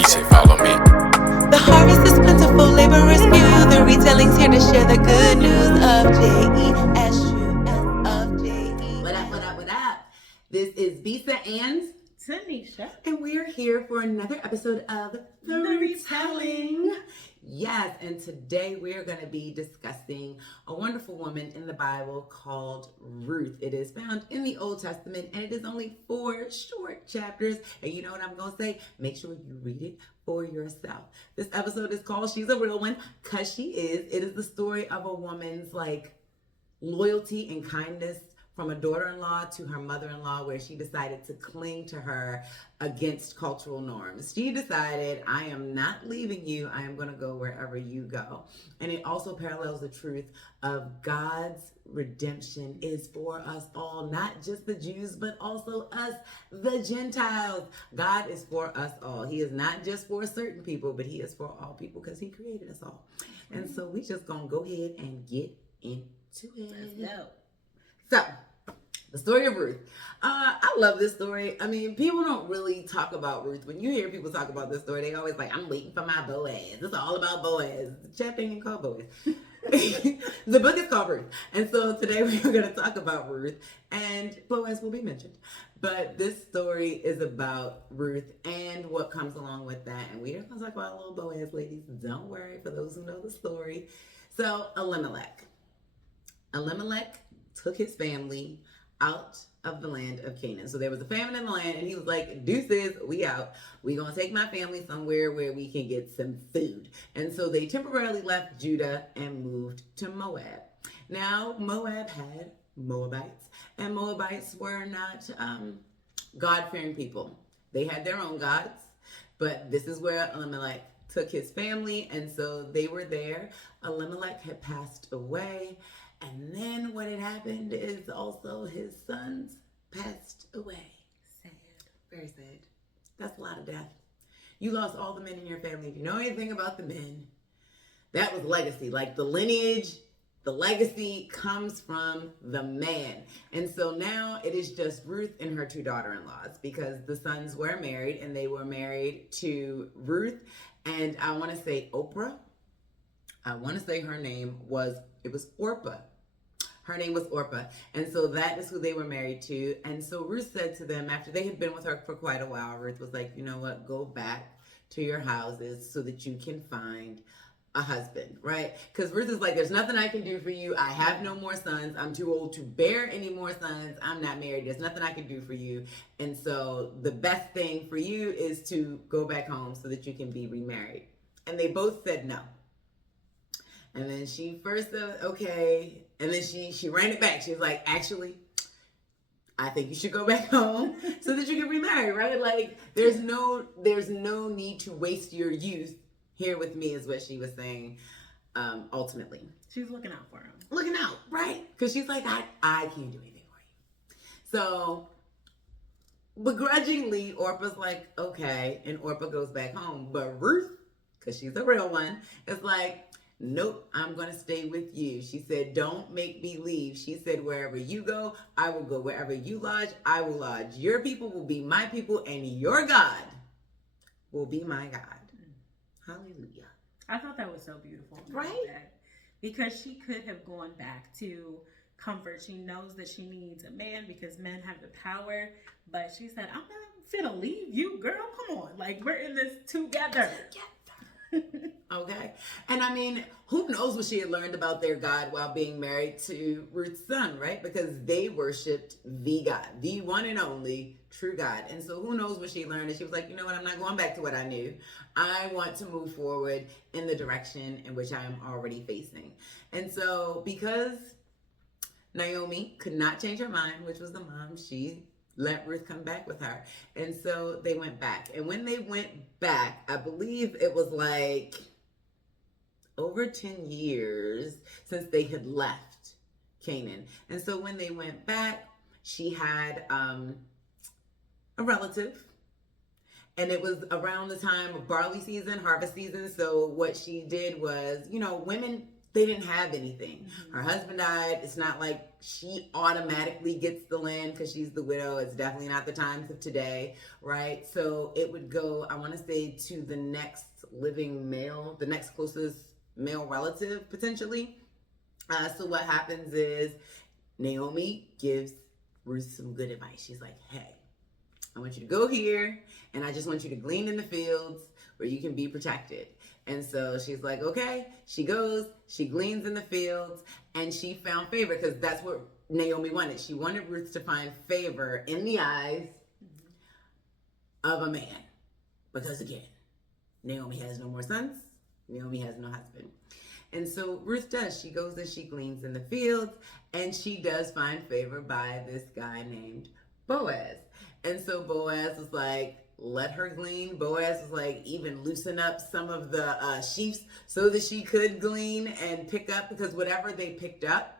He say, follow me. The harvest is plentiful, labor is few. The retelling's here to share the good news of JESUS of JE. What up, what up, what up? This is Bisa and Tanisha. And we are here for another episode of The Retelling. Yes, and today we are going to be discussing a wonderful woman in the Bible called Ruth. It is found in the Old Testament, and it is only 4 short chapters. And you know what I'm going to say? Make sure you read it for yourself. This episode is called She's a Real One, because she is. It is the story of a woman's loyalty and kindness from a daughter-in-law to her mother-in-law, where she decided to cling to her against cultural norms. She decided, I am not leaving you. I am going to go wherever you go. And it also parallels the truth of God's redemption is for us all, not just the Jews, but also us, the Gentiles. God is for us all. He is not just for certain people, but he is for all people because he created us all. And so we just going to go ahead and get into it. Let's go. So, the story of Ruth. I love this story. I mean, people don't really talk about Ruth. When you hear people talk about this story, they always like, I'm waiting for my Boaz. It's all about Boaz. The chapter ain't called Boaz. The book is called Ruth. And so today we're going to talk about Ruth, and Boaz will be mentioned. But this story is about Ruth and what comes along with that. And we're going to talk about a little Boaz, ladies. Don't worry, for those who know the story. So, Elimelech took his family out of the land of Canaan. So there was a famine in the land, and he was like, deuces, we out. We gonna take my family somewhere where we can get some food. And so they temporarily left Judah and moved to Moab. Now, Moab had Moabites, and Moabites were not God-fearing people. They had their own gods, but this is where Elimelech took his family, and so they were there. Elimelech had passed away. And then what had happened is also his sons passed away. Sad. Very sad. That's a lot of death. You lost all the men in your family. If you know anything about the men, that was legacy. Like the lineage, the legacy comes from the man. And so now it is just Ruth and her 2 daughter-in-laws, because the sons were married, and they were married to Ruth. And I want to say Oprah. I want to say her name was Orpah. Her name was Orpah. And so that is who they were married to. And so Ruth said to them, after they had been with her for quite a while, Ruth was like, you know what, go back to your houses so that you can find a husband, right? Because Ruth is like, there's nothing I can do for you. I have no more sons. I'm too old to bear any more sons. I'm not married. There's nothing I can do for you. And so the best thing for you is to go back home so that you can be remarried. And they both said no. And then she first said, okay. And then she ran it back. She was like, actually, I think you should go back home so that you can remarry, right? Like, there's no need to waste your youth here with me, is what she was saying, ultimately. She's looking out for him. Looking out, right? Because she's like, I can't do anything for you. So, begrudgingly, Orpah's like, okay. And Orpah goes back home. But Ruth, because she's a real one, is like, nope, I'm going to stay with you. She said, don't make me leave. She said, wherever you go, I will go. Wherever you lodge, I will lodge. Your people will be my people, and your God will be my God. Hallelujah. I thought that was so beautiful. Right? Because she could have gone back to comfort. She knows that she needs a man because men have the power. But she said, I'm not finna leave you, girl. Come on. Like, we're in this together. Okay. And I mean, who knows what she had learned about their God while being married to Ruth's son, right? Because they worshiped the God, the one and only true God. And so who knows what she learned? And she was like, you know what? I'm not going back to what I knew. I want to move forward in the direction in which I am already facing. And so because Naomi could not change her mind, which was the mom, she let Ruth come back with her. And so they went back. And when they went back, I believe it was like over 10 years since they had left Canaan. And so when they went back, she had a relative. And it was around the time of barley season, harvest season. So what she did was, women they didn't have anything. Her husband died. It's not like she automatically gets the land because she's the widow. It's definitely not the times of today, right? So it would go, I want to say, to the next living male, the next closest male relative, potentially. So what happens is Naomi gives Ruth some good advice. She's like, hey, I want you to go here, and I just want you to glean in the fields where you can be protected. And so she's like, okay. She goes, she gleans in the fields, and she found favor because that's what Naomi wanted. She wanted Ruth to find favor in the eyes of a man. Because again, Naomi has no more sons. Naomi has no husband. And so Ruth does. She goes and she gleans in the fields, and she does find favor by this guy named Boaz. And so Boaz was like, let her glean. Boaz was like, even loosen up some of the sheaves so that she could glean and pick up, because whatever they picked up,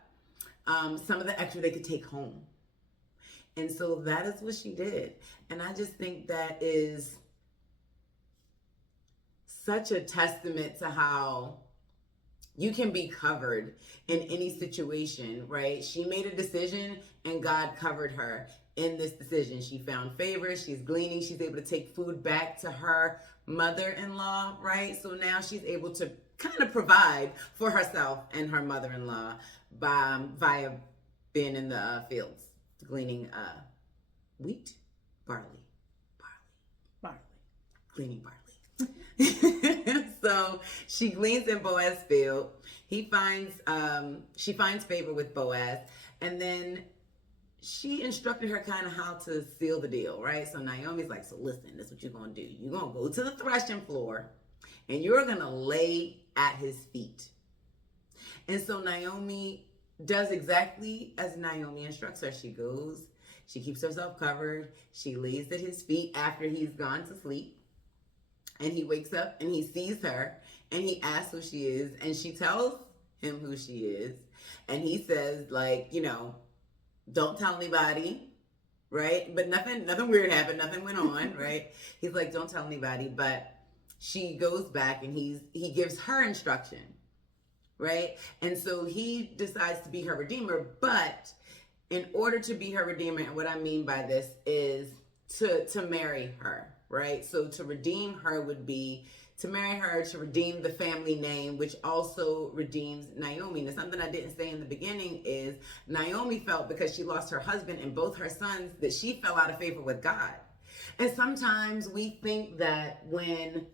some of the extra they could take home. And so that is what she did. And I just think that is such a testament to how you can be covered in any situation, right? She made a decision and God covered her in this decision. She found favor, she's gleaning, she's able to take food back to her mother-in-law, right? So now she's able to kind of provide for herself and her mother-in-law via being in the fields, gleaning wheat, barley, gleaning barley. So she gleans in Boaz's field. She finds favor with Boaz, and then she instructed her kind of how to seal the deal, right? So Naomi's like, so listen, this is what you're going to do. You're going to go to the threshing floor, and you're going to lay at his feet. And so Naomi does exactly as Naomi instructs her. She goes, she keeps herself covered. She lays at his feet after he's gone to sleep. And he wakes up and he sees her and he asks who she is, and she tells him who she is. And he says, like, you know, don't tell anybody, right? But nothing weird happened. Nothing went on, right? He's like, don't tell anybody. But she goes back and he gives her instruction, right? And so he decides to be her redeemer. But in order to be her redeemer, and what I mean by this is to marry her. Right? So to redeem her would be to marry her, to redeem the family name, which also redeems Naomi. Now, something I didn't say in the beginning is Naomi felt, because she lost her husband and both her sons, that she fell out of favor with God. And sometimes we think that when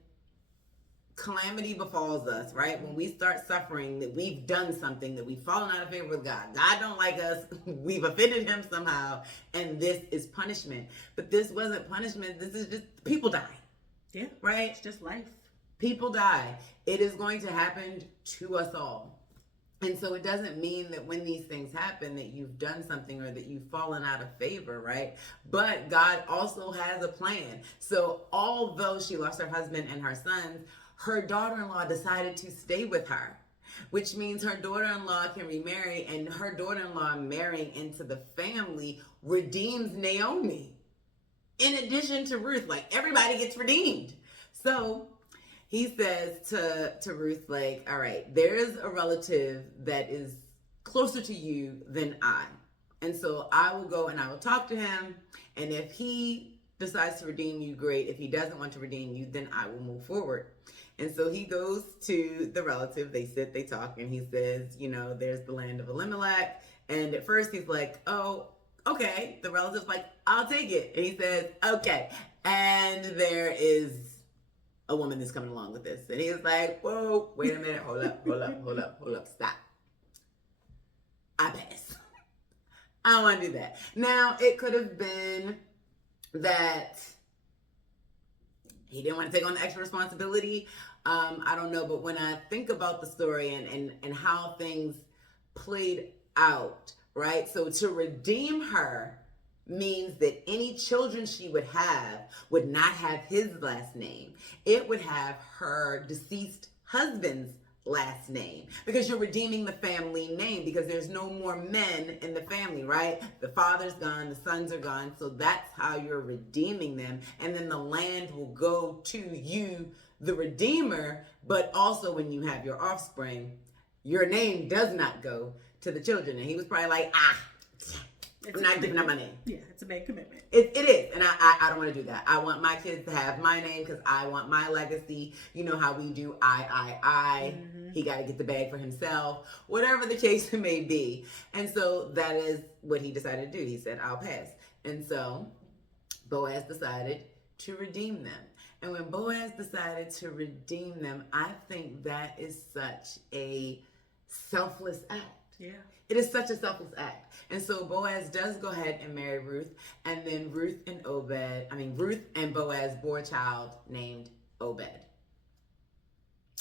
calamity befalls us, right? When we start suffering, that we've done something, that we've fallen out of favor with God. God don't like us. We've offended him somehow. And this is punishment. But this wasn't punishment. This is just people die. Yeah. Right? It's just life. People die. It is going to happen to us all. And so it doesn't mean that when these things happen that you've done something or that you've fallen out of favor, right? But God also has a plan. So although she lost her husband and her sons, her daughter-in-law decided to stay with her, which means her daughter-in-law can remarry, and her daughter-in-law marrying into the family redeems Naomi. In addition to Ruth, like everybody gets redeemed. So he says to Ruth, like, all right, there's a relative that is closer to you than I. And so I will go and I will talk to him. And if he decides to redeem you, great. If he doesn't want to redeem you, then I will move forward. And so he goes to the relative. They sit, they talk, and he says, you know, there's the land of Elimelech. And at first he's like, oh, okay. The relative's like, I'll take it. And he says, okay. And there is a woman that's coming along with this. And he's like, whoa, wait a minute. Hold up. Stop. I pass. I don't want to do that. Now, it could have been that he didn't want to take on the extra responsibility. I don't know, but when I think about the story and how things played out, right? So to redeem her means that any children she would not have his last name. It would have her deceased husband's last name, because you're redeeming the family name, because there's no more men in the family, right? The father's gone, the sons are gone, so that's how you're redeeming them. And then the land will go to you, the redeemer, but also when you have your offspring, your name does not go to the children. And he was probably like, I'm not giving up my name. Yeah, it's a big commitment. It is. And I don't want to do that. I want my kids to have my name because I want my legacy. You know how we do I. Mm-hmm. He got to get the bag for himself, whatever the case may be. And so that is what he decided to do. He said, I'll pass. And so Boaz decided to redeem them. And when Boaz decided to redeem them, I think that is such a selfless act. Yeah. It is such a selfless act. And so Boaz does go ahead and marry Ruth. And then Ruth and Boaz bore a child named Obed.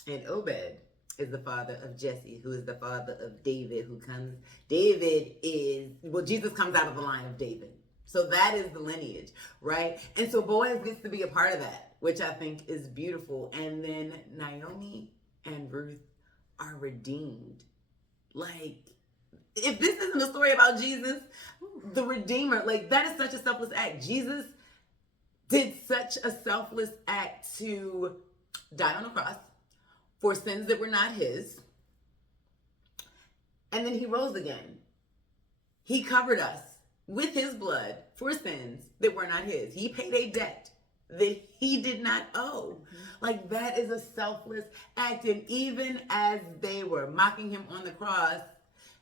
And Obed is the father of Jesse, who is the father of David, Jesus comes out of the line of David. So that is the lineage, right? And so Boaz gets to be a part of that, which I think is beautiful. And then Naomi and Ruth are redeemed. Like, if this isn't a story about Jesus, the Redeemer, like, that is such a selfless act. Jesus did such a selfless act to die on the cross for sins that were not his. And then he rose again. He covered us with his blood for sins that were not his. He paid a debt that he did not owe. Like, that is a selfless act. And even as they were mocking him on the cross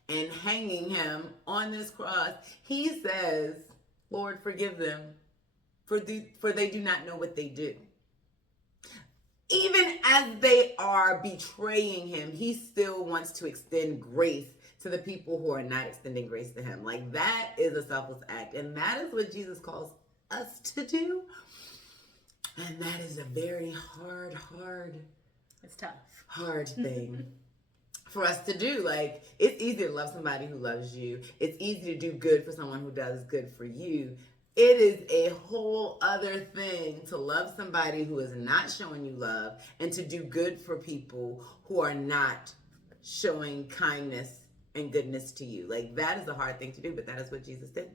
and hanging him on this cross, he says, Lord, forgive them, for they do not know what they do. Even as they are betraying him, he still wants to extend grace to the people who are not extending grace to him. Like, that is a selfless act. And that is what Jesus calls us to do. And that is a very it's tough. hard thing for us to do. Like, it's easy to love somebody who loves you. It's easy to do good for someone who does good for you. It is a whole other thing to love somebody who is not showing you love and to do good for people who are not showing kindness and goodness to you. Like, that is a hard thing to do, but that is what Jesus did.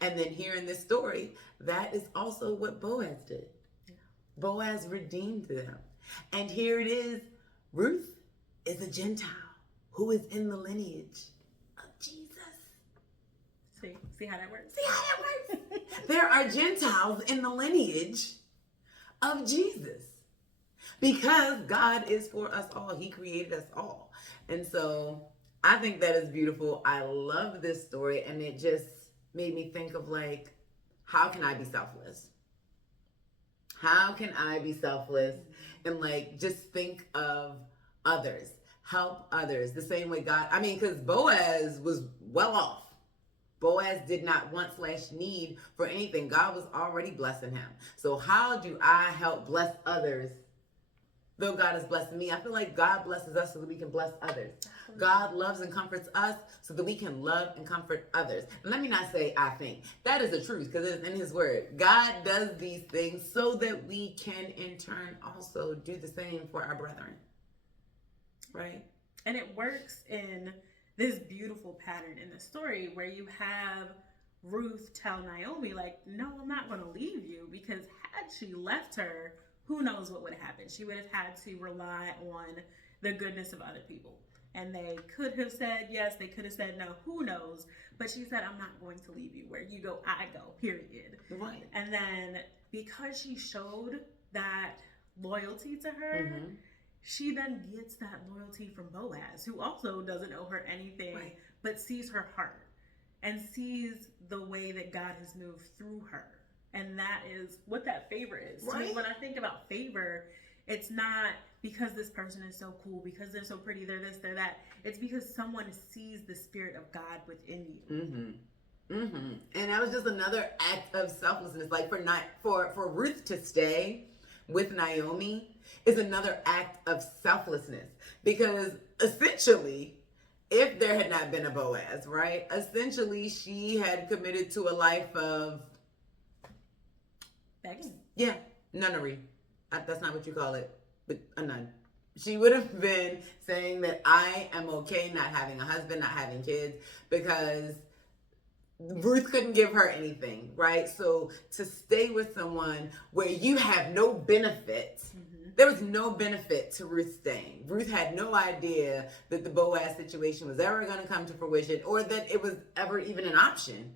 And then here in this story, that is also what Boaz did. Yeah. Boaz redeemed them. And here it is, Ruth is a Gentile who is in the lineage of Jesus. See how that works? See how that works? There are Gentiles in the lineage of Jesus. Because God is for us all. He created us all. And so I think that is beautiful. I love this story, and it just made me think of, like, how can I be selfless? How can I be selfless and, like, just think of others, help others the same way God, because Boaz was well off. Boaz did not want/need for anything. God was already blessing him. So how do I help bless others? Though God has blessed me, I feel like God blesses us so that we can bless others. God loves and comforts us so that we can love and comfort others. And let me not say I think. That is the truth, because it's in his word. God does these things so that we can in turn also do the same for our brethren. Right? And it works in this beautiful pattern in the story where you have Ruth tell Naomi, like, no, I'm not going to leave you, because had she left her, who knows what would have happened. She would have had to rely on the goodness of other people. And they could have said yes, they could have said no, who knows. But she said, I'm not going to leave you. Where you go, I go, period. Right. And then because she showed that loyalty to her, she then gets that loyalty from Boaz, who also doesn't owe her anything, but sees her heart and sees the way that God has moved through her. And that is what that favor is. Right. To me, when I think about favor, it's not because this person is so cool, because they're so pretty, they're this, they're that. It's because someone sees the Spirit of God within you. And that was just another act of selflessness. Like, for Ruth to stay with Naomi is another act of selflessness. Because essentially, if there had not been a Boaz, right? Essentially, she had committed to a life of begging. Yeah, nunnery. That's not what you call it, but a nun. She would have been saying that I am okay not having a husband, not having kids, because Ruth couldn't give her anything, right? So to stay with someone where you have no benefit there was no benefit to Ruth staying. Ruth had no idea that the Boaz situation was ever going to come to fruition or that it was ever even an option.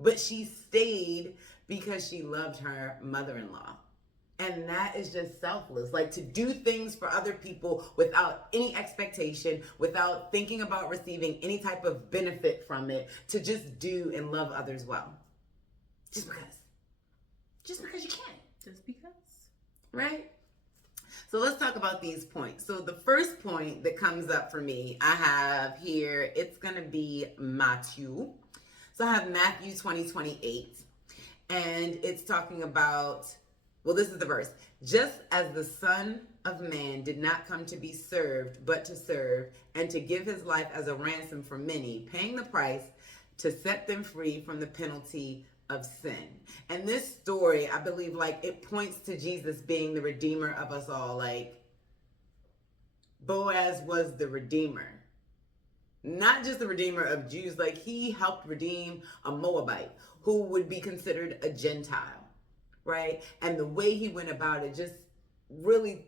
But she stayed because she loved her mother-in-law. And that is just selfless. Like, to do things for other people without any expectation, without thinking about receiving any type of benefit from it, to just do and love others well. Just because. Just because you can. Just because. Right? So let's talk about these points. So the first point that comes up for me, I have here, it's going to be Matthew. So I have Matthew 20:28. And it's talking about, well, this is the verse. Just as the Son of Man did not come to be served, but to serve, and to give his life as a ransom for many, paying the price to set them free from the penalty of sin. And this story, I believe, like, it points to Jesus being the redeemer of us all. Like, Boaz was the redeemer. Not just the redeemer of Jews, like, he helped redeem a Moabite who would be considered a Gentile, right? And the way he went about it just really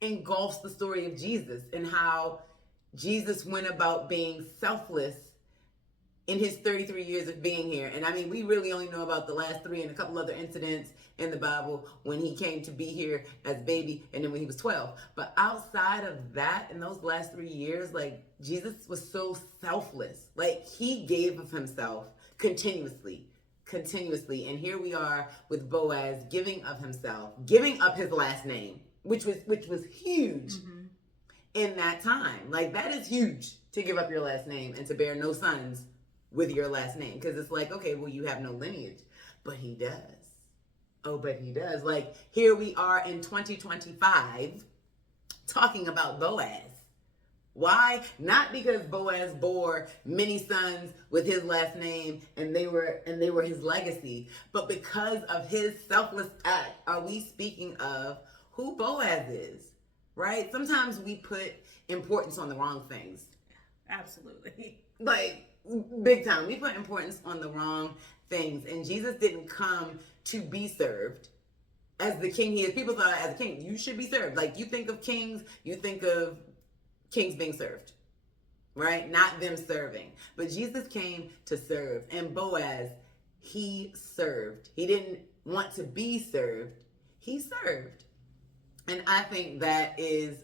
engulfs the story of Jesus and how Jesus went about being selfless in his 33 years of being here. And I mean, we really only know about the last 3 and a couple other incidents in the Bible when he came to be here as baby and then when he was 12. But outside of that, in those last 3 years, like, Jesus was so selfless. Like, he gave of himself continuously. And here we are with Boaz giving of himself, giving up his last name, which was huge in that time. Like, that is huge, to give up your last name and to bear no sons with your last name. Because it's like, okay, well, you have no lineage. But he does. Oh, but he does. Like, here we are in 2025 talking about Boaz. Why? Not because Boaz bore many sons with his last name and they were his legacy, but because of his selfless act are we speaking of who Boaz is, right? Sometimes we put importance on the wrong things. Absolutely. Like, big time. We put importance on the wrong things. And Jesus didn't come to be served as the king he is. People thought, as a king, you should be served. Like, you think of kings, you think of kings being served, right? Not them serving. But Jesus came to serve. And Boaz, he served. He didn't want to be served. He served. And I think that is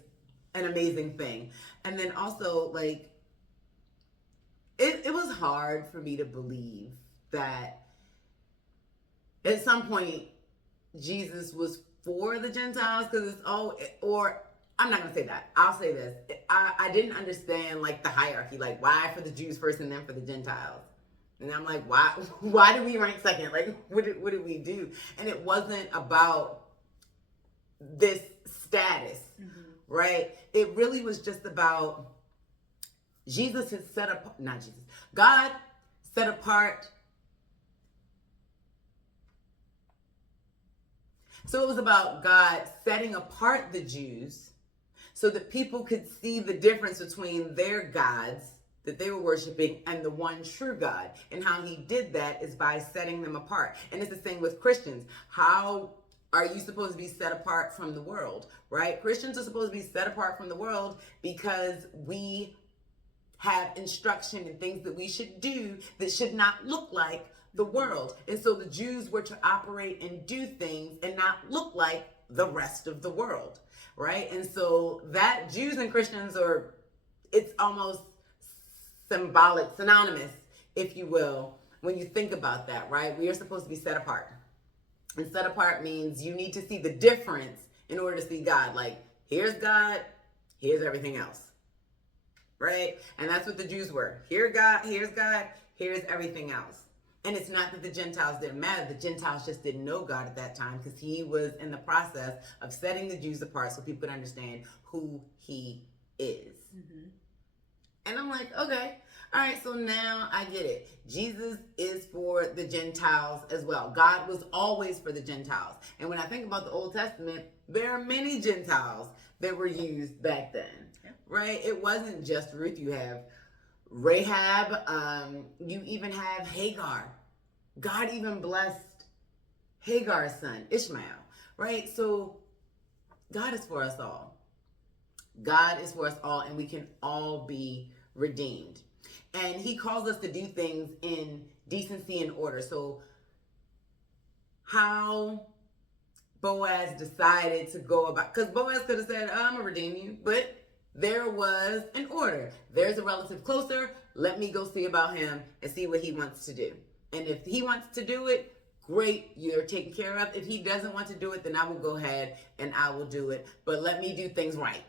an amazing thing. And then also, like, it was hard for me to believe that at some point Jesus was for the Gentiles, because it's all, or I'm not going to say that. I'll say this. I didn't understand, like, the hierarchy, like, why for the Jews first and then for the Gentiles. And I'm like, why did we rank second? Like, what did we do? And it wasn't about this status, right? It really was just about Jesus has set up, not Jesus, God set apart. So it was about God setting apart the Jews so that people could see the difference between their gods that they were worshiping and the one true God. And how he did that is by setting them apart. And it's the same with Christians. How are you supposed to be set apart from the world, right? Christians are supposed to be set apart from the world because we have instruction and things that we should do that should not look like the world. And so the Jews were to operate and do things and not look like the rest of the world, right? And so that Jews and Christians are, it's almost symbolic, synonymous, if you will, when you think about that, right? We are supposed to be set apart. And set apart means you need to see the difference in order to see God. Like, here's God, here's everything else. Right? And that's what the Jews were. Here's God, here's everything else. And it's not that the Gentiles didn't matter. The Gentiles just didn't know God at that time because he was in the process of setting the Jews apart so people could understand who he is. And I'm like, okay, all right, so now I get it. Jesus is for the Gentiles as well. God was always for the Gentiles. And when I think about the Old Testament, there are many Gentiles that were used back then. Right? It wasn't just Ruth. You have Rahab. You even have Hagar. God even blessed Hagar's son, Ishmael. Right? So God is for us all. God is for us all, and we can all be redeemed. And he calls us to do things in decency and order. So how Boaz decided to go about, because Boaz could have said, I'm gonna redeem you, but there was an order. There's a relative closer. Let me go see about him and see what he wants to do. And if he wants to do it, great, you're taken care of. If he doesn't want to do it, then I will go ahead and I will do it. But let me do things right.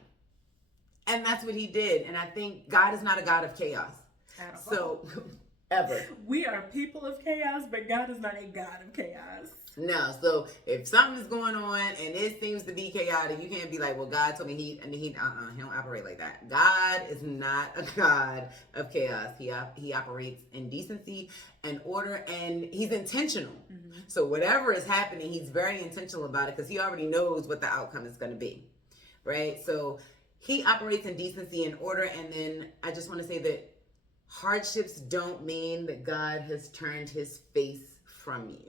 And that's what he did. And I think God is not a God of chaos. So, ever. We are people of chaos, but God is not a God of chaos. No, so if something's going on and it seems to be chaotic, you can't be like, well, God told me he don't operate like that. God is not a God of chaos. He operates in decency and order, and he's intentional. Mm-hmm. So whatever is happening, he's very intentional about it because he already knows what the outcome is going to be, right? So he operates in decency and order, and then I just want to say that hardships don't mean that God has turned his face from you.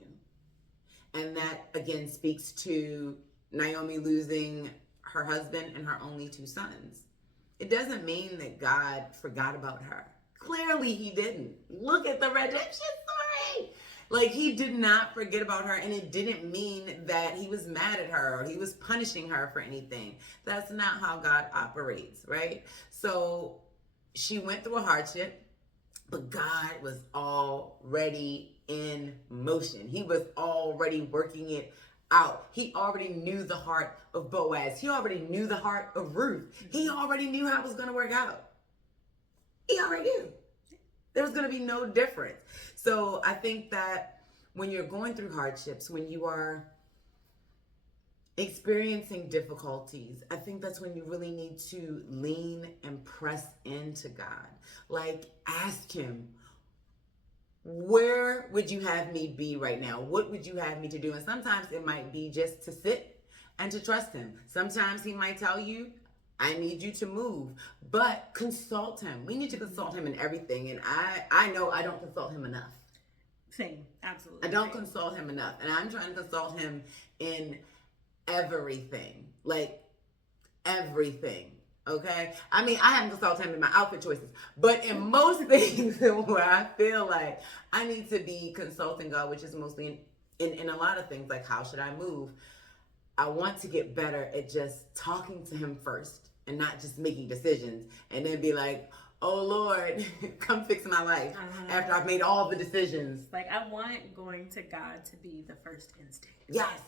And that, again, speaks to Naomi losing her husband and her only 2 sons. It doesn't mean that God forgot about her. Clearly, he didn't. Look at the redemption story. Like, he did not forget about her, and it didn't mean that he was mad at her or he was punishing her for anything. That's not how God operates, right? So she went through a hardship, but God was already in motion. He was already working it out. He already knew the heart of Boaz. He already knew the heart of Ruth. He already knew how it was going to work out. He already knew. There was going to be no difference. So I think that when you're going through hardships, when you are experiencing difficulties, I think that's when you really need to lean and press into God. Like, ask him, where would you have me be right now? What would you have me to do? And sometimes it might be just to sit and to trust him. Sometimes he might tell you, I need you to move, but consult him. We need to consult him in everything. And I know I don't consult him enough. Same, absolutely. I don't consult him enough. And I'm trying to consult him in everything, like everything. Okay, I mean, I haven't consulted him in my outfit choices, but in most things where I feel like I need to be consulting God, which is mostly in a lot of things, like how should I move? I want to get better at just talking to him first and not just making decisions and then be like, oh Lord, come fix my life after I've made all the decisions. Like, I want going to God to be the first instinct. Yes,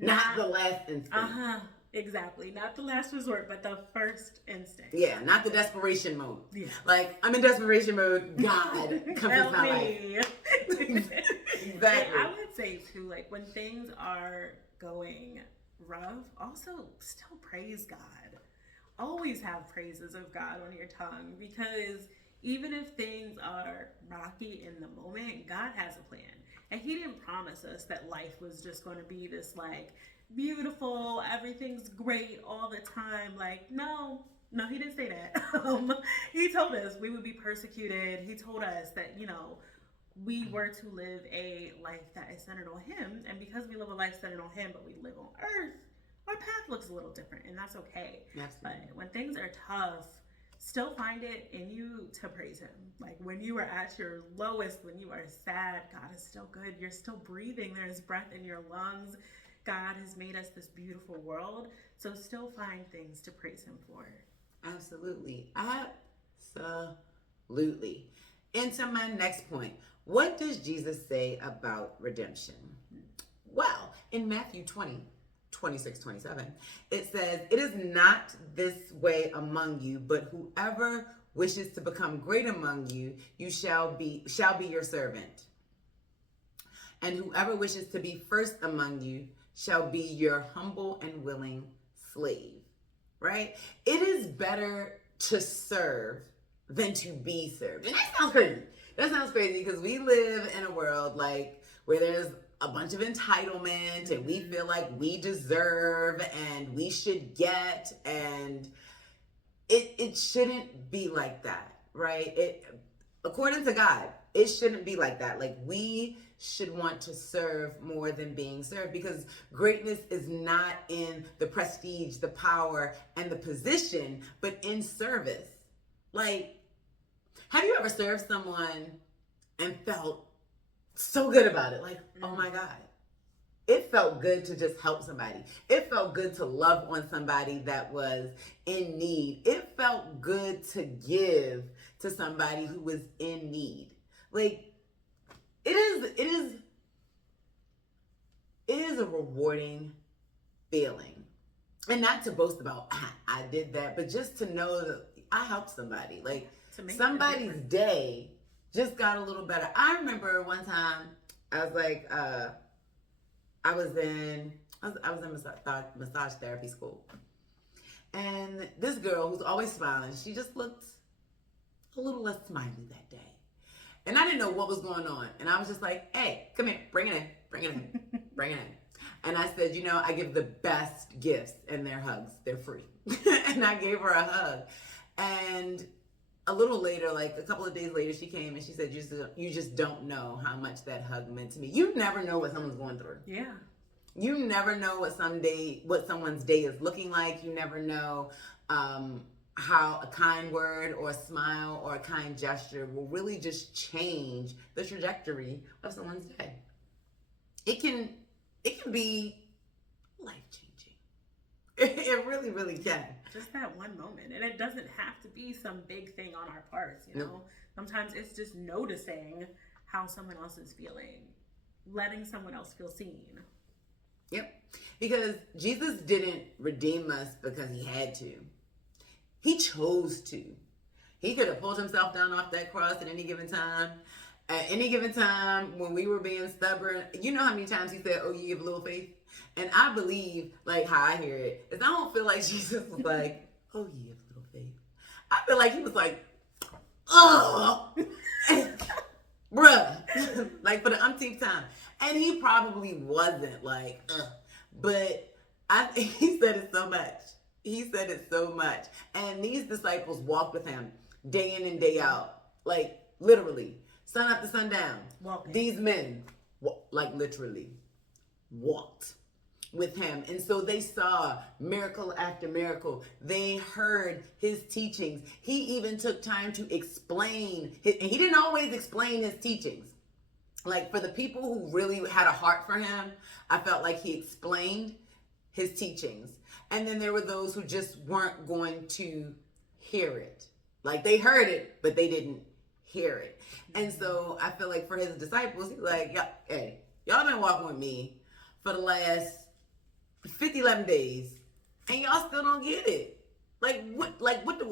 not the last instinct. Exactly. Not the last resort, but the first instinct. Yeah, not the desperation mode. Yeah. Like, I'm in desperation mode. God, come fix my life. Exactly. And I would say, too, like, when things are going rough, also still praise God. Always have praises of God on your tongue, because even if things are rocky in the moment, God has a plan. And he didn't promise us that life was just going to be this, like, beautiful, everything's great all the time. Like, no, he didn't say that. He told us we would be persecuted. He told us that, we were to live a life that is centered on him. And because we live a life centered on him, but we live on earth, our path looks a little different, and that's okay. Absolutely. But when things are tough, still find it in you to praise him. Like, when you are at your lowest, when you are sad, God is still good. You're still breathing. There is breath in your lungs. God has made us this beautiful world. So still find things to praise him for. Absolutely. Absolutely. Into my next point. What does Jesus say about redemption? Well, in Matthew 26-27, it says, it is not this way among you, but whoever wishes to become great among you, shall be your servant. And whoever wishes to be first among you shall be your humble and willing slave, right? It is better to serve than to be served. And that sounds crazy. That sounds crazy because we live in a world like where there's a bunch of entitlement and we feel like we deserve and we should get, and it shouldn't be like that, right? According to God, it shouldn't be like that. Like, we should want to serve more than being served, because greatness is not in the prestige, the power, and the position, but in service. Like, have you ever served someone and felt so good about it? Like, oh my God. It felt good to just help somebody. It felt good to love on somebody that was in need. It felt good to give to somebody who was in need. Like, it is a rewarding feeling. And not to boast about, I did that, but just to know that I helped somebody. Like, somebody's day just got a little better. I remember one time I was like, I was in massage therapy school. And this girl who's always smiling, she just looked a little less smiley that day. And I didn't know what was going on. And I was just like, hey, come here, bring it in, bring it in, bring it in. And I said, you know, I give the best gifts, and they're hugs. They're free. And I gave her a hug. And a little later, like a couple of days later, she came and she said, you just don't know how much that hug meant to me. You never know what someone's going through. Yeah. You never know what someone's day is looking like. You never know how a kind word or a smile or a kind gesture will really just change the trajectory of someone's day. It can be life-changing. It really, really can. Just that one moment. And it doesn't have to be some big thing on our parts, you know? No. Sometimes it's just noticing how someone else is feeling, letting someone else feel seen. Yep. Because Jesus didn't redeem us because he had to. He chose to. He could have pulled himself down off that cross at any given time. At any given time when we were being stubborn, you know how many times he said, oh, you have little faith? And I believe, like how I hear it, is I don't feel like Jesus was like, oh, you have little faith. I feel like he was like, oh, bruh, like for the umpteenth time. And he probably wasn't like, but I think he said it so much. He said it so much. And these disciples walked with him day in and day out. Like, literally, sun up to sundown. Walking. These men, like literally, walked with him. And so they saw miracle after miracle. They heard his teachings. He even took time to explain, and he didn't always explain his teachings. Like, for the people who really had a heart for him, I felt like he explained his teachings. And then there were those who just weren't going to hear it. Like, they heard it, but they didn't hear it. And so I feel like for his disciples, he's like, yeah, hey, y'all been walking with me for the last 11 days, and y'all still don't get it. Like, what the? What the?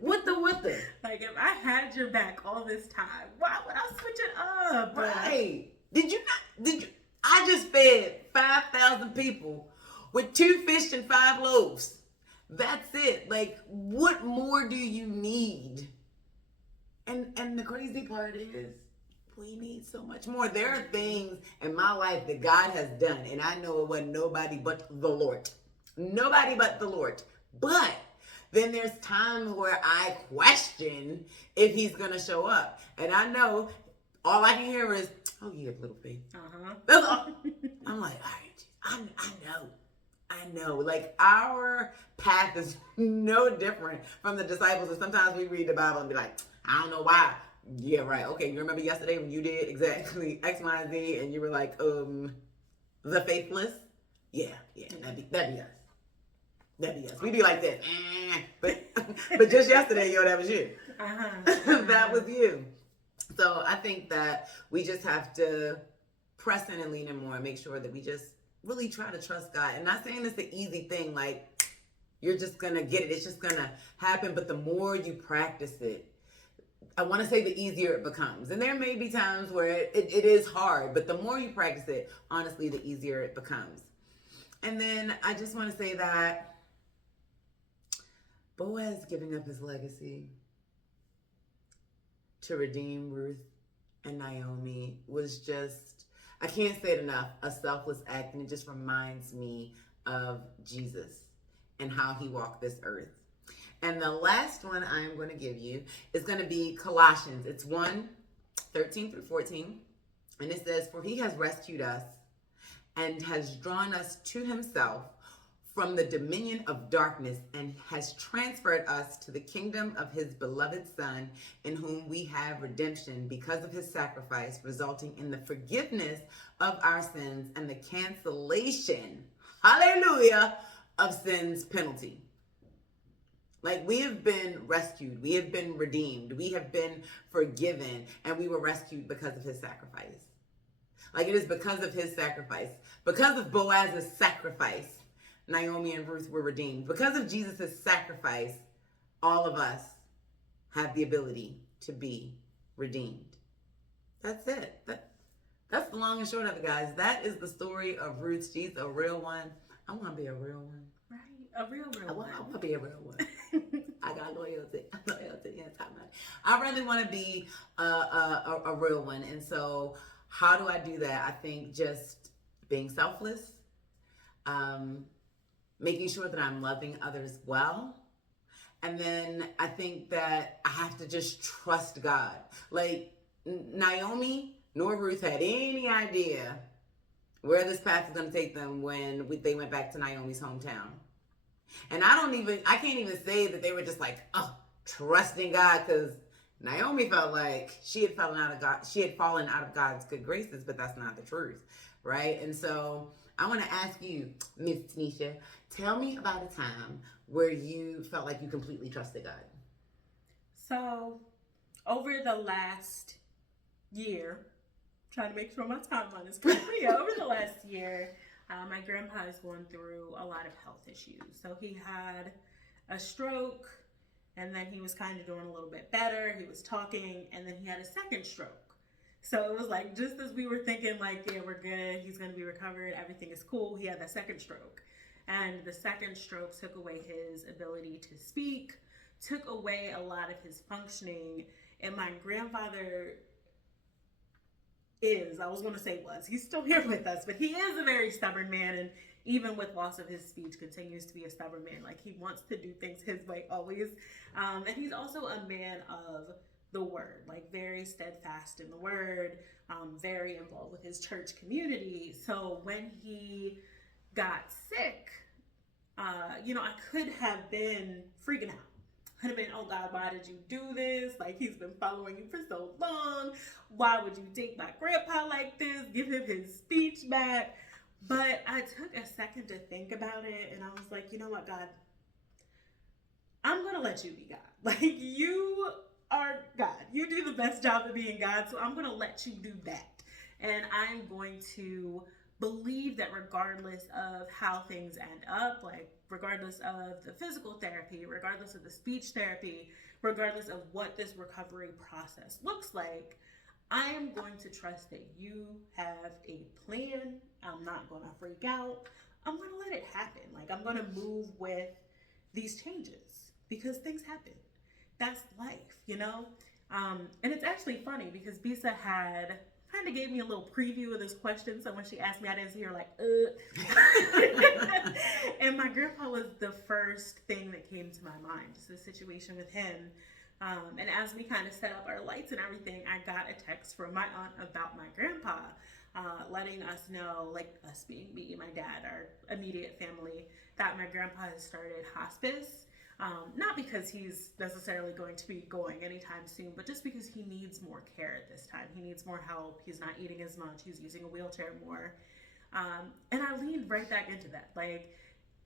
What the? Like, if I had your back all this time, why would I switch it up? Right. Did you? I just fed 5,000 people with 2 fish and 5 loaves. That's it. Like, what more do you need? And the crazy part is, we need so much more. There are things in my life that God has done, and I know it wasn't nobody but the Lord. Nobody but the Lord. But then there's times where I question if he's going to show up. And I know all I can hear is, oh, you have little faith. That's all. I'm like, all right, I know. Like, our path is no different from the disciples. And sometimes we read the Bible and be like, I don't know why. Yeah, right. Okay, you remember yesterday when you did exactly X, Y, and Z, and you were like, the faithless? Yeah, that'd be us. That'd be us. We'd be like this. But just yesterday, that was you. That was you. So I think that we just have to press in and lean in more and make sure that we just really try to trust God. And not saying it's the easy thing, like you're just going to get it. It's just going to happen. But the more you practice it, I want to say the easier it becomes. And there may be times where it is hard, but the more you practice it, honestly, the easier it becomes. And then I just want to say that Boaz giving up his legacy to redeem Ruth and Naomi was just, I can't say it enough, a selfless act. And it just reminds me of Jesus and how he walked this earth. And the last one I'm going to give you is going to be Colossians. It's 1 13 through 14. And it says, "For he has rescued us and has drawn us to himself from the dominion of darkness and has transferred us to the kingdom of his beloved Son, in whom we have redemption because of his sacrifice, resulting in the forgiveness of our sins and the cancellation, hallelujah, of sin's penalty." Like, we have been rescued, we have been redeemed, we have been forgiven, and we were rescued because of his sacrifice. Like, it is because of his sacrifice, because of Boaz's sacrifice, Naomi and Ruth were redeemed. Because of Jesus' sacrifice, all of us have the ability to be redeemed. That's it. That's the long and short of it, guys. That is the story of Ruth. She's a real one. I want to be a real one. Right, a real one. I want to be a real one. I got loyalty. I really want to be a real one. And so how do I do that? I think just being selfless, making sure that I'm loving others well. And then I think that I have to just trust God. Like, Naomi nor Ruth had any idea where this path was going to take them when they went back to Naomi's hometown. And I can't even say that they were just like, oh, trusting God, because Naomi felt like she had fallen out of God's good graces, but that's not the truth, right? And so I want to ask you, Miss Tanisha, tell me about a time where you felt like you completely trusted God. So, over the last year, trying to make sure my timeline is correct. Over the last year, my grandpa is going through a lot of health issues. So he had a stroke, and then he was kind of doing a little bit better. He was talking, and then he had a second stroke. So it was like, just as we were thinking, like, yeah, we're good, he's going to be recovered, everything is cool, he had that second stroke. And the second stroke took away his ability to speak, took away a lot of his functioning. And my grandfather he's still here with us, but he is a very stubborn man, and even with loss of his speech continues to be a stubborn man. Like, he wants to do things his way always. And he's also a man of the word, like very steadfast in the word, very involved with his church community. So when he got sick, I could have been freaking out. Could have been, oh God, why did you do this? Like, he's been following you for so long. Why would you take my grandpa like this? Give him his speech back. But I took a second to think about it, and I was like, you know what, God? I'm going to let you be God. Like, you are God. You do the best job of being God, so I'm going to let you do that. And I'm going to believe that regardless of how things end up, like regardless of the physical therapy, regardless of the speech therapy, regardless of what this recovery process looks like, I am going to trust that you have a plan. I'm not going to freak out. I'm going to let it happen. Like, I'm going to move with these changes because things happen. That's life, you know? And it's actually funny because Bisa had kind of gave me a little preview of this question. So when she asked me, I didn't see her like, And my grandpa was the first thing that came to my mind, just the situation with him. And as we kind of set up our lights and everything, I got a text from my aunt about my grandpa, letting us know, like us being me, my dad, our immediate family, that my grandpa has started hospice. Not because he's necessarily going to be going anytime soon, but just because he needs more care at this time. He needs more help. He's not eating as much. He's using a wheelchair more. And I leaned right back into that. Like,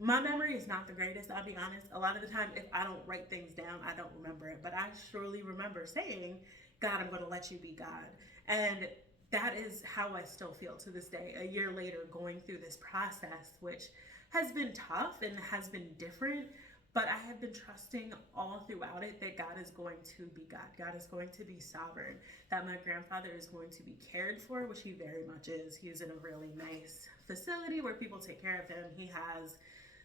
my memory is not the greatest, I'll be honest. A lot of the time, if I don't write things down, I don't remember it. But I surely remember saying, God, I'm going to let you be God. And that is how I still feel to this day, a year later, going through this process, which has been tough and has been different. But I have been trusting all throughout it that God is going to be God. God is going to be sovereign. That my grandfather is going to be cared for, which he very much is. He's in a really nice facility where people take care of him. He has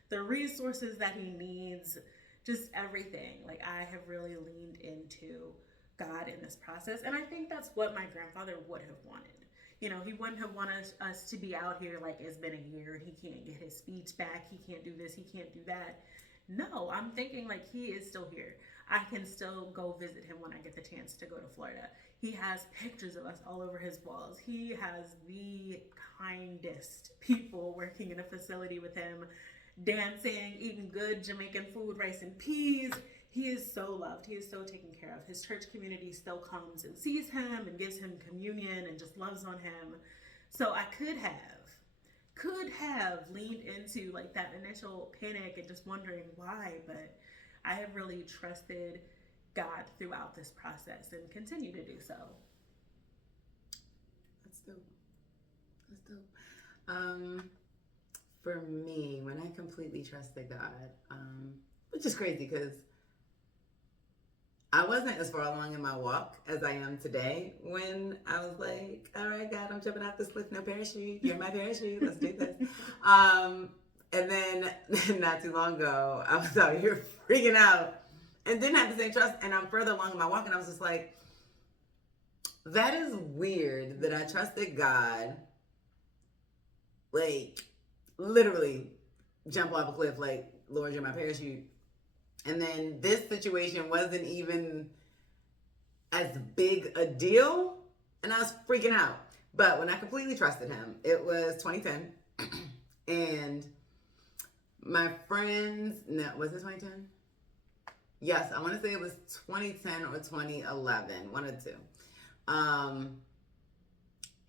the resources that he needs, just everything. Like, I have really leaned into God in this process. And I think that's what my grandfather would have wanted. You know, he wouldn't have wanted us to be out here like it's been a year and he can't get his speech back. He can't do this. He can't do that. No, I'm thinking like he is still here. I can still go visit him when I get the chance to go to Florida. He has pictures of us all over his walls. He has the kindest people working in a facility with him, dancing, eating good Jamaican food, rice and peas. He is so loved. He is so taken care of. His church community still comes and sees him and gives him communion and just loves on him. So I could have leaned into like that initial panic and just wondering why, but I have really trusted God throughout this process and continue to do so. That's dope. That's dope. For me, when I completely trusted God, which is crazy because I wasn't as far along in my walk as I am today when I was like, all right, God, I'm jumping off this cliff, no parachute. You're my parachute. Let's do this. And then not too long ago, I was out here freaking out and didn't have the same trust. And I'm further along in my walk and I was just like, that is weird that I trusted God, like literally jump off a cliff, like, Lord, you're my parachute. And then this situation wasn't even as big a deal, and I was freaking out. But when I completely trusted him, it was 2010, and my friends, no, was it 2010? Yes, I want to say it was 2010 or 2011, one of the two.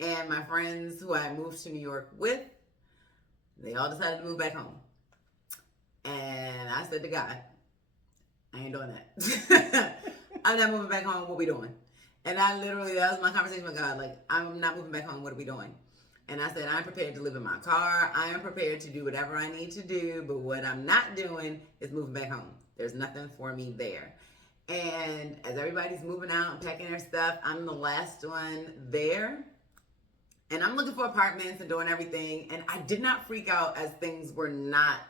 And my friends who I moved to New York with, they all decided to move back home. And I said to God, I ain't doing that. I'm not moving back home. What we doing? And I literally, that was my conversation with God. Like, I'm not moving back home. What are we doing? And I said, I'm prepared to live in my car. I am prepared to do whatever I need to do. But what I'm not doing is moving back home. There's nothing for me there. And as everybody's moving out and packing their stuff, I'm the last one there. And I'm looking for apartments and doing everything. And I did not freak out as things were not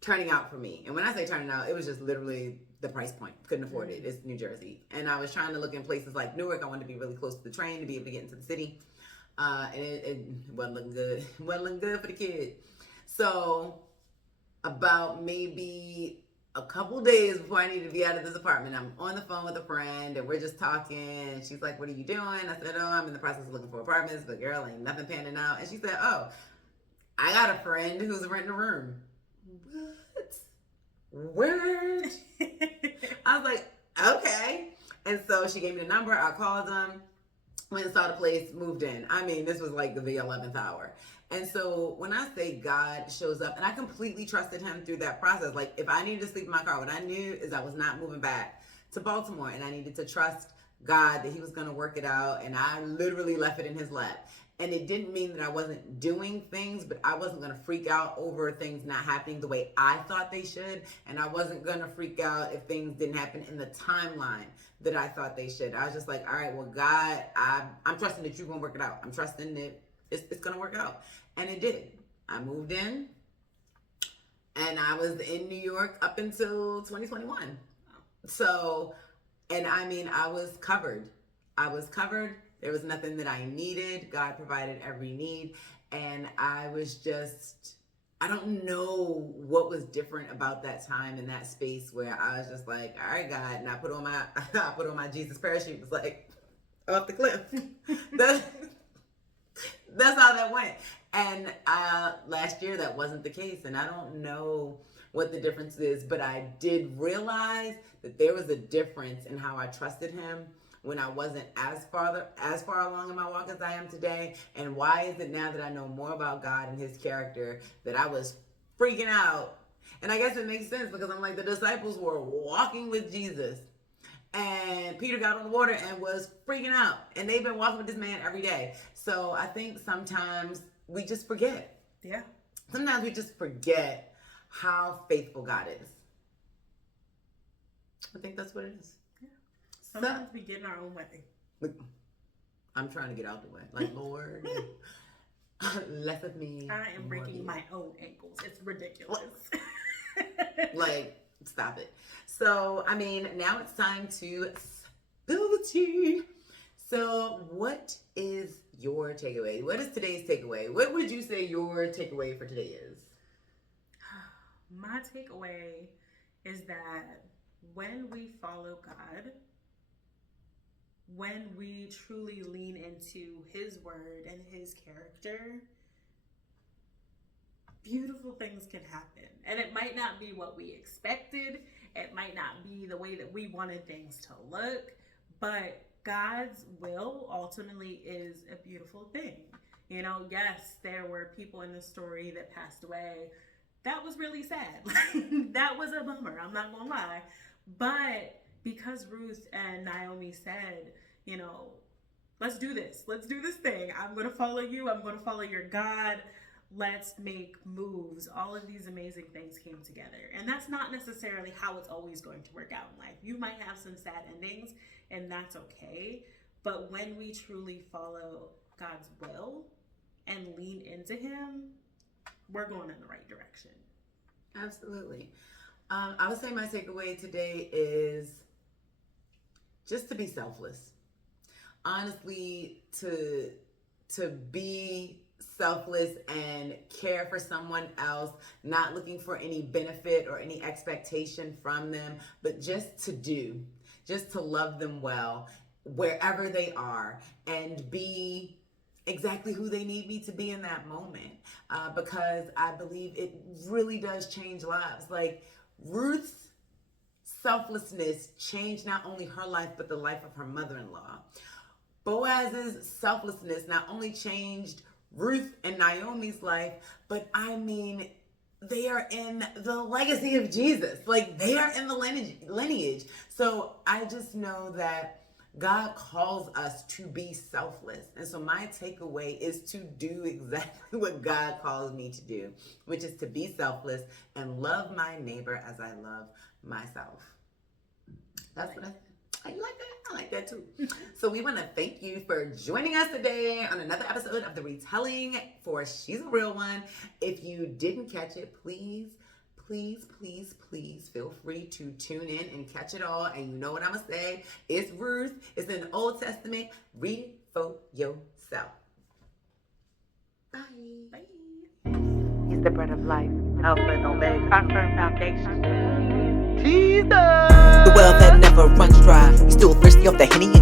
turning out for me. And when I say turning out, it was just literally the price point. Couldn't afford it. It's New Jersey. And I was trying to look in places like Newark. I wanted to be really close to the train to be able to get into the city. And it wasn't looking good. It wasn't looking good for the kid. So about maybe a couple days before I needed to be out of this apartment, I'm on the phone with a friend and we're just talking. And she's like, what are you doing? I said, oh, I'm in the process of looking for apartments, but girl, ain't nothing panning out. And she said, oh, I got a friend who's renting a room. Word. I was like, okay. And so she gave me the number. I called them, went and saw the place, moved in. I mean, this was like the 11th hour. And so when I say God shows up, and I completely trusted him through that process. Like, if I needed to sleep in my car, what I knew is I was not moving back to Baltimore, and I needed to trust God that he was going to work it out. And I literally left it in his lap. And it didn't mean that I wasn't doing things, but I wasn't going to freak out over things not happening the way I thought they should. And I wasn't going to freak out if things didn't happen in the timeline that I thought they should. I was just like, all right, well, God, I'm trusting that you're going to work it out. I'm trusting that it's going to work out. And it did. I moved in and I was in New York up until 2021. So, and I mean, I was covered. There was nothing that I needed. God provided every need. And I was just, I don't know what was different about that time in that space where I was just like, all right, God. And I put on my Jesus parachute. It was like off the cliff. That's how that went. And last year that wasn't the case. And I don't know what the difference is, but I did realize that there was a difference in how I trusted him when I wasn't as far along in my walk as I am today. And why is it now that I know more about God and his character that I was freaking out? And I guess it makes sense because I'm like, the disciples were walking with Jesus and Peter got on the water and was freaking out, and they've been walking with this man every day. So I think sometimes we just forget. Yeah. Sometimes we just forget how faithful God is. I think that's what it is. Sometimes we get in our own way. I'm trying to get out the way. Like, Lord, less of me. I am breaking my own ankles. It's ridiculous. Like, stop it. So, I mean, now it's time to spill the tea. So, what is your takeaway? What is today's takeaway? What would you say your takeaway for today is? My takeaway is that when we follow God, when we truly lean into his word and his character, beautiful things can happen. And it might not be what we expected. It might not be the way that we wanted things to look, but God's will ultimately is a beautiful thing. You know, yes, there were people in the story that passed away. That was really sad. That was a bummer. I'm not gonna lie. But because Ruth and Naomi said, you know, let's do this. Let's do this thing. I'm going to follow you. I'm going to follow your God. Let's make moves. All of these amazing things came together. And that's not necessarily how it's always going to work out in life. You might have some sad endings, and that's okay. But when we truly follow God's will and lean into him, we're going in the right direction. Absolutely. I would say my takeaway today is just to be selfless. Honestly, to be selfless and care for someone else, not looking for any benefit or any expectation from them, but just to love them well wherever they are and be exactly who they need me to be in that moment, because I believe it really does change lives. Like Ruth's selflessness changed not only her life, but the life of her mother-in-law. Boaz's selflessness not only changed Ruth and Naomi's life, but I mean, they are in the legacy of Jesus. Like they are in the lineage. So I just know that God calls us to be selfless. And so my takeaway is to do exactly what God calls me to do, which is to be selfless and love my neighbor as I love myself. That's what I like that. I like that too. So we want to thank you for joining us today on another episode of The Retelling for She's a Real One. If you didn't catch it, please feel free to tune in and catch it all. And you know what I'm going to say? It's Ruth. It's in the Old Testament. Read it for yourself. Bye. Bye. He's the bread of life, Alpha and Omega, our firm foundation. Jesus! The well that never runs dry. He's still thirsty off the Henny